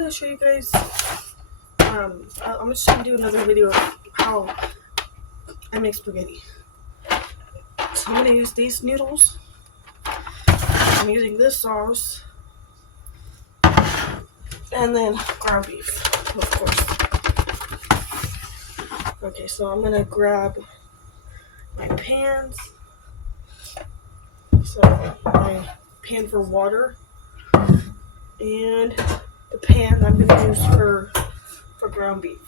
gonna show you guys. I'm just gonna do another video of how I make spaghetti. So I'm gonna use these noodles. I'm using this sauce, and then ground beef, of course. Okay, so I'm gonna grab my pans. So my pan for water, and the pan I'm gonna use for ground beef.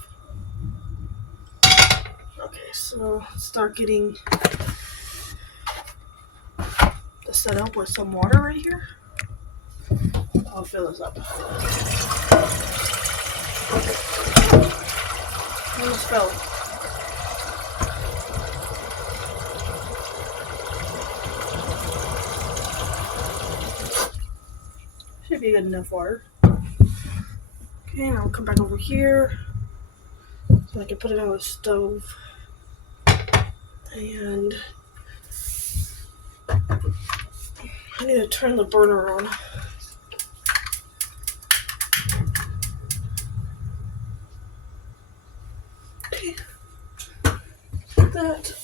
Okay, so start getting the setup with some water right here. I'll fill this up. Almost fell. Should be good enough water. Okay, and I'll come back over here so I can put it on the stove. And I need to turn the burner on. Okay, like that.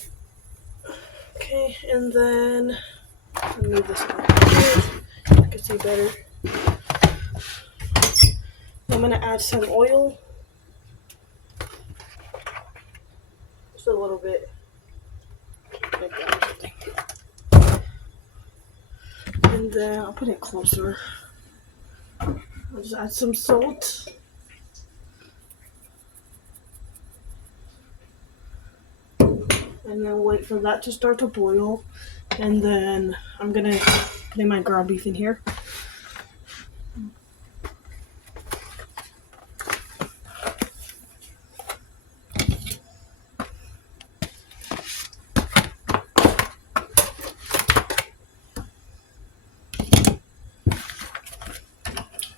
Okay, and then I'll move this out here so you can see better. I'm gonna add some oil, just a little bit, like that or something. And then I'll put it closer. I'll just add some salt. And then wait for that to start to boil. And then I'm gonna put my ground beef in here.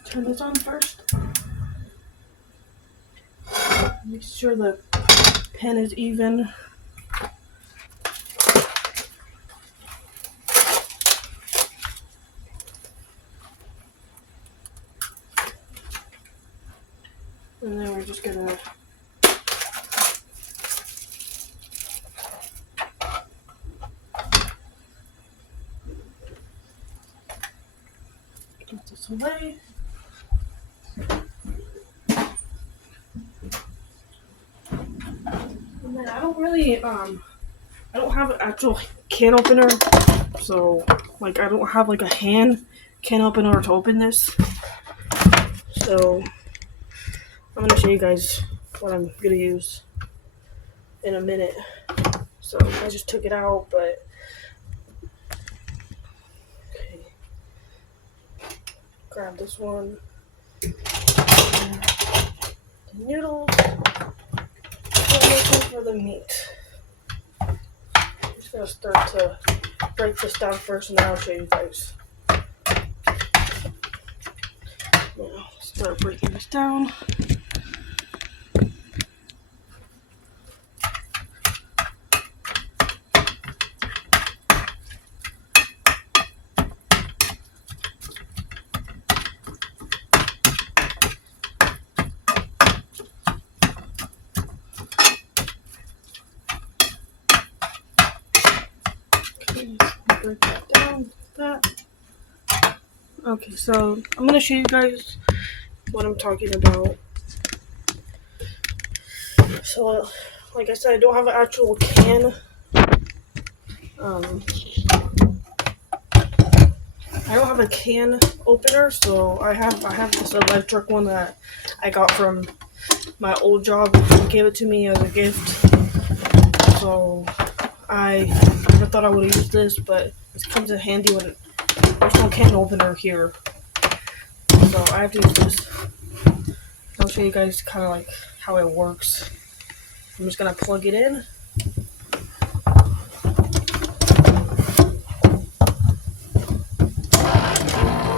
Turn this on first. Make sure the pan is even. And then we're just gonna put this away. And then I don't really I don't have an actual can opener, so like I don't have like a hand can opener to open this. So I'm gonna show you guys what I'm gonna use in a minute. So I just took it out, but okay. Grab this one. The noodles. I'm looking for the meat. I'm just gonna start to break this down first, and then I'll show you guys. Now start breaking this down. Break that down, like that. Okay, so I'm gonna show you guys what I'm talking about. So, like I said, I don't have an actual can. I don't have a can opener, so I have this electric one that I got from my old job. They gave it to me as a gift. So I never thought I would use this, but it comes in handy when there's no can opener here. So I have to use this. I'll show you guys kind of like how it works. I'm just gonna plug it in.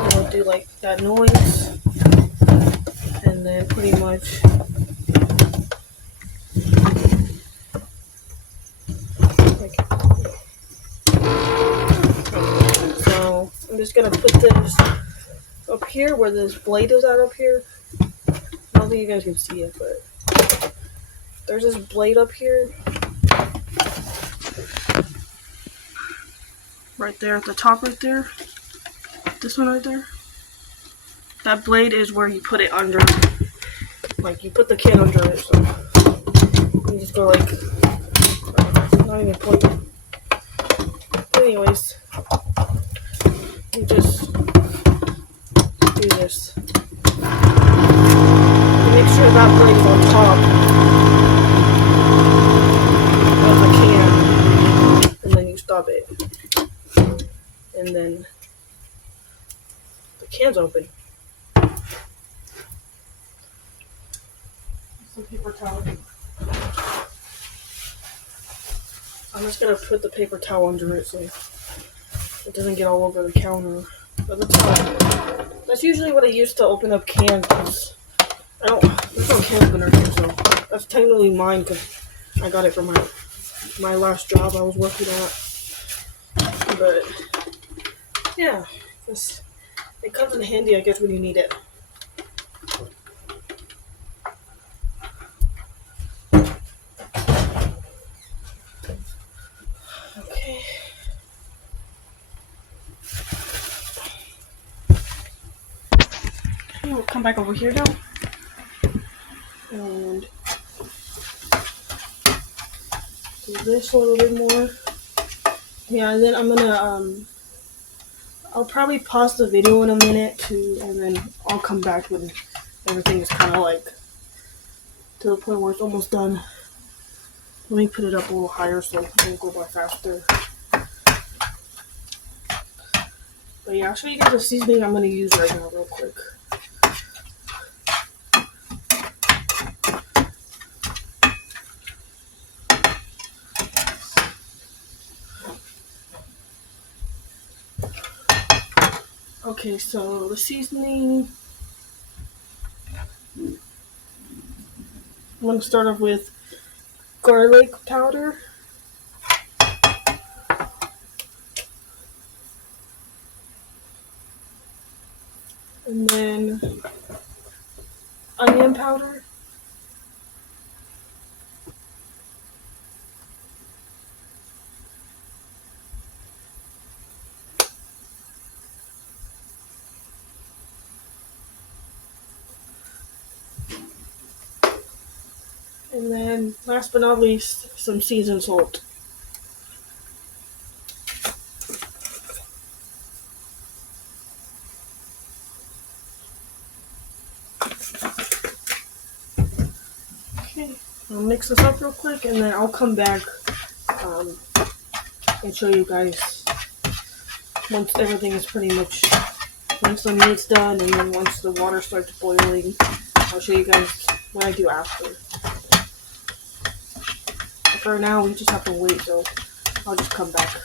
It'll do like that noise, and then pretty much so I'm just gonna put this up here where this blade is at up here. think you guys can see it, but there's this blade up here. Right there at the top right there. This one right there. That blade is where you put it under. Like, you put the can under it, so you just go like, not even point. Anyways, you just do this. Make sure that blade is on top of the can, and then you stop it, and then the can's open. Some paper towel. I'm just gonna put the paper towel under it so it doesn't get all over the counter. But that's usually what I use to open up cans. Cause there's no can opener here, so that's technically mine because I got it from my last job I was working at. But yeah, it comes in handy, I guess, when you need it. Okay. We'll come back over here now. And do this a little bit more. Yeah, and then I'm gonna I'll probably pause the video in a minute too, and then I'll come back when everything is kind of like to the point where it's almost done. Let me put it up a little higher so it can go by faster. But yeah, I'll show you guys the seasoning I'm gonna use right now real quick. Okay, so the seasoning, I'm going to start off with garlic powder, and then onion powder, and then last but not least, some seasoned salt. Okay, I'll mix this up real quick and then I'll come back and show you guys once everything is pretty much, once the meat's done and then once the water starts boiling, I'll show you guys what I do after. For now, we just have to wait, so I'll just come back.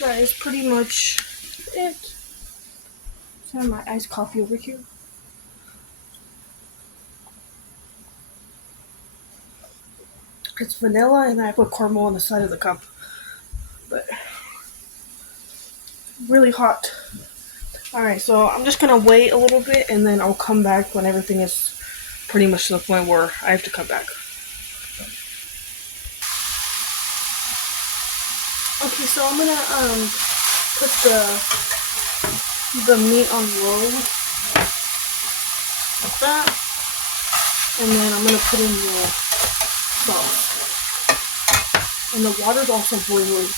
That is pretty much it. So I have my iced coffee over here. It's vanilla and I put caramel on the side of the cup. But really hot. Alright, so I'm just gonna wait a little bit and then I'll come back when everything is pretty much to the point where I have to come back. Okay, so I'm gonna put the meat on low like that, and then I'm gonna put in the sauce, and the water's also boiling.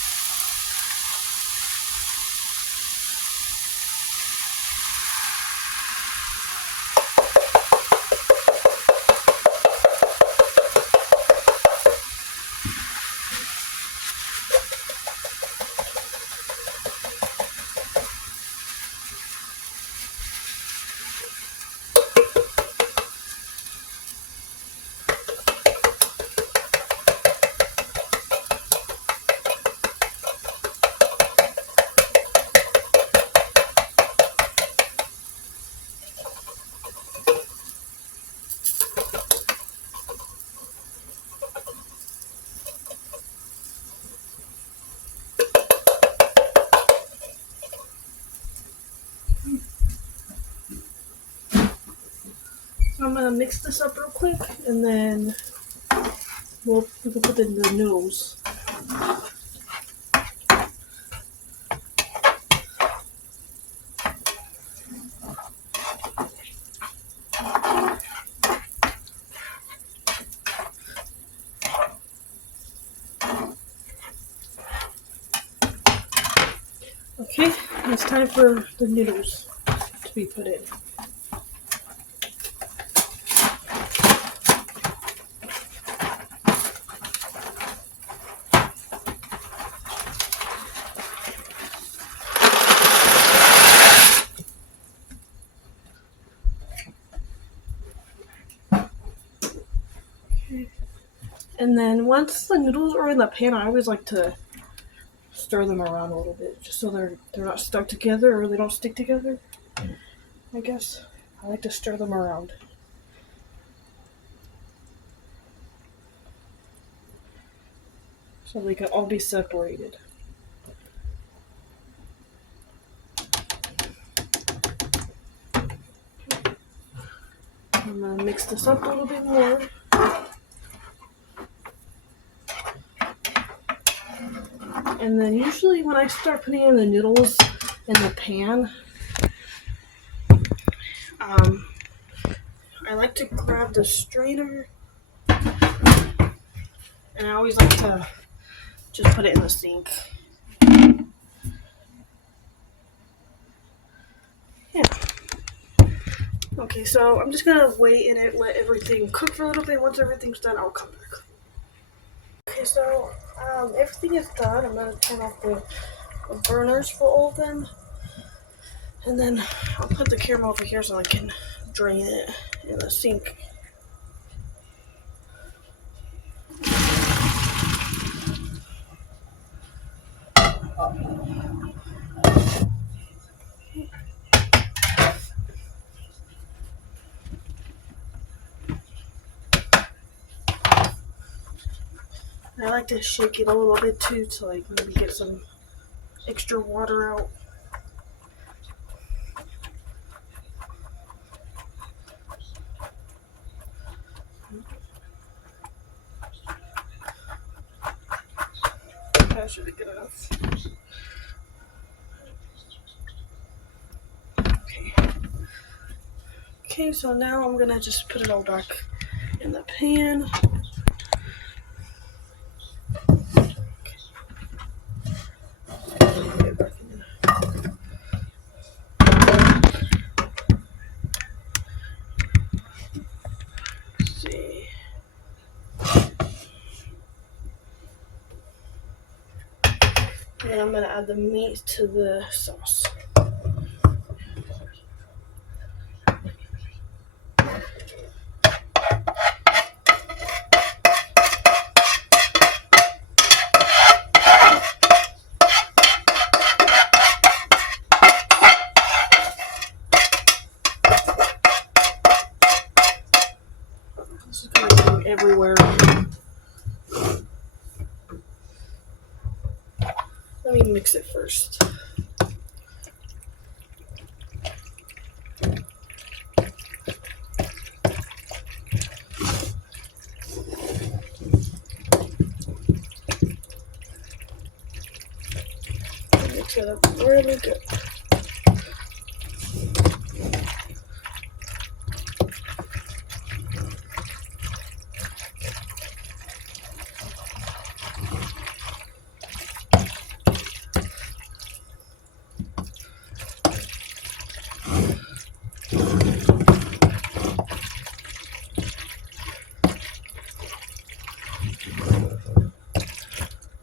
gonna mix this up real quick, and then we can put in the noodles. Okay, it's time for the noodles to be put in. And then once the noodles are in the pan, I always like to stir them around a little bit, just so they're not stuck together or they don't stick together. I guess I like to stir them around. So they can all be separated. I'm gonna mix this up a little bit more. And then usually when I start putting in the noodles in the pan, I like to grab the strainer, and I always like to just put it in the sink. Yeah. Okay, so I'm just gonna wait in it, let everything cook for a little bit. Once everything's done, I'll come back. Okay, so everything is done. I'm gonna turn off the burners for all of them, and then I'll put the camera over here so I can drain it in the sink. I like to shake it a little bit too to like maybe get some extra water out. That should be good enough. Okay, so now I'm gonna just put it all back in the pan. See. And I'm gonna add the meat to the sauce. This is going everywhere. Let me mix it first. Mix it up really good.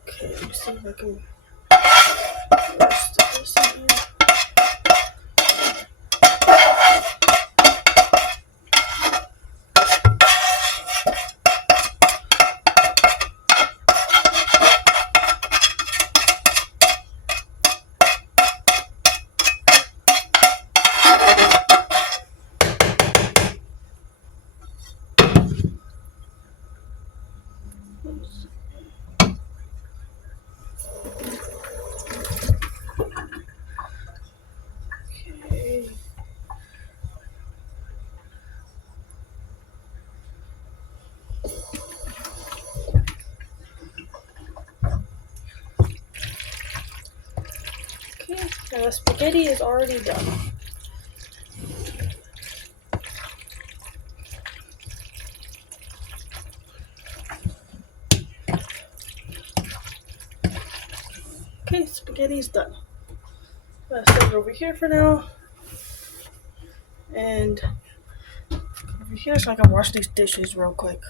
Okay, let me see if I can rest this in here. And the spaghetti is already done. Okay, spaghetti's done. I'm gonna set it over here for now. And over here so I can wash these dishes real quick.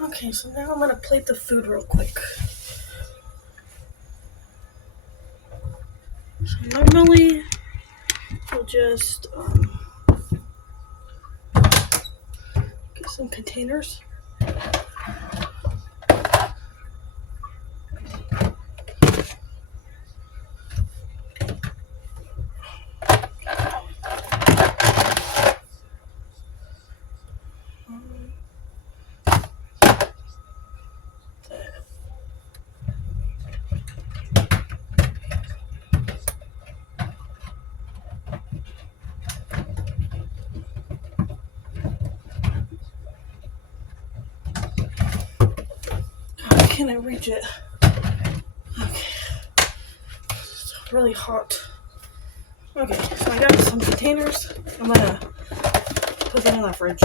Okay, so now I'm gonna plate the food real quick. So normally we'll just get some containers. How can I reach it? Okay. It's really hot. Okay, so I got some containers. I'm gonna put them in the fridge.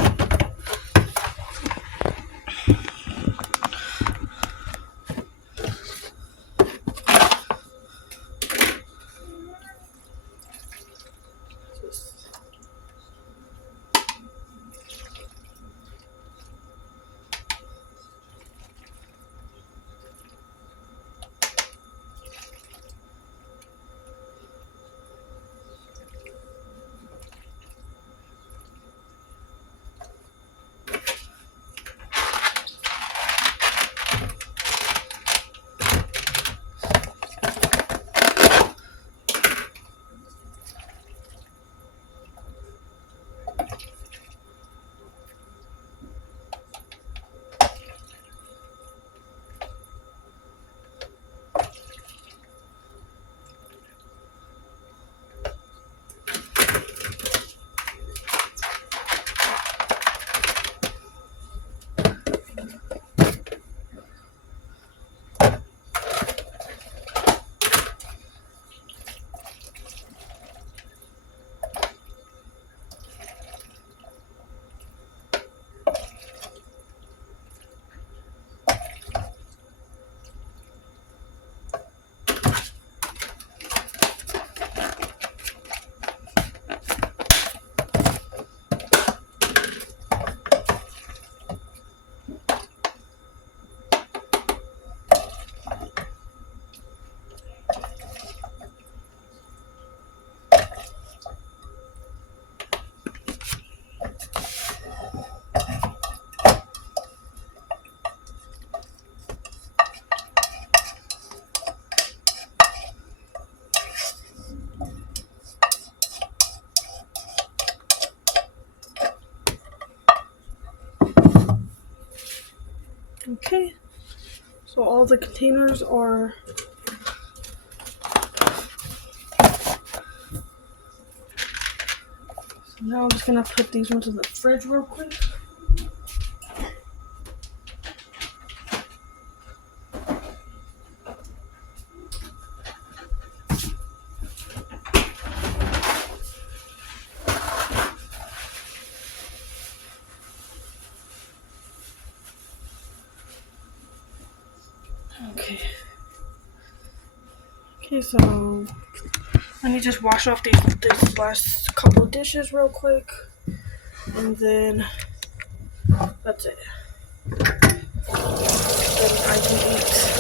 Okay, so all the containers are Now I'm just gonna put these ones in the fridge real quick. Okay, so let me just wash off these last couple of dishes real quick, and then that's it. Then I can eat.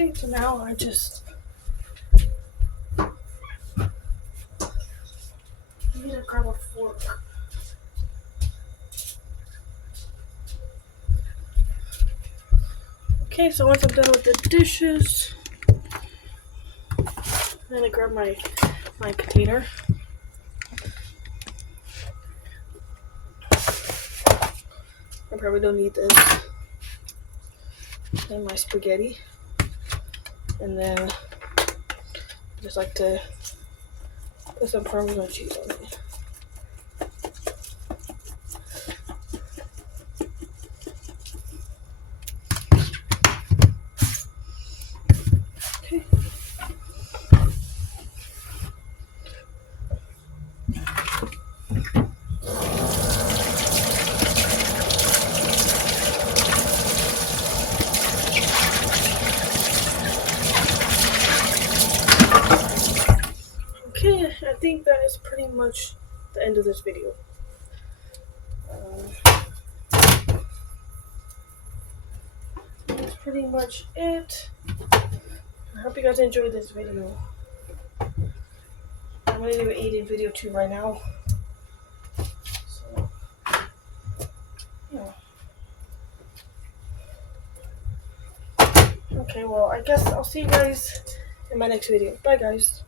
Okay, so now I just need to grab a fork. Okay, so once I'm done with the dishes, I'm gonna grab my container. I probably don't need this. And my spaghetti. And then I just like to put some Parmesan cheese on it. Okay. Okay, I think that is pretty much the end of this video. That's pretty much it. I hope you guys enjoyed this video. I'm gonna do an eating video too right now. So, yeah. Okay, well, I guess I'll see you guys in my next video. Bye, guys.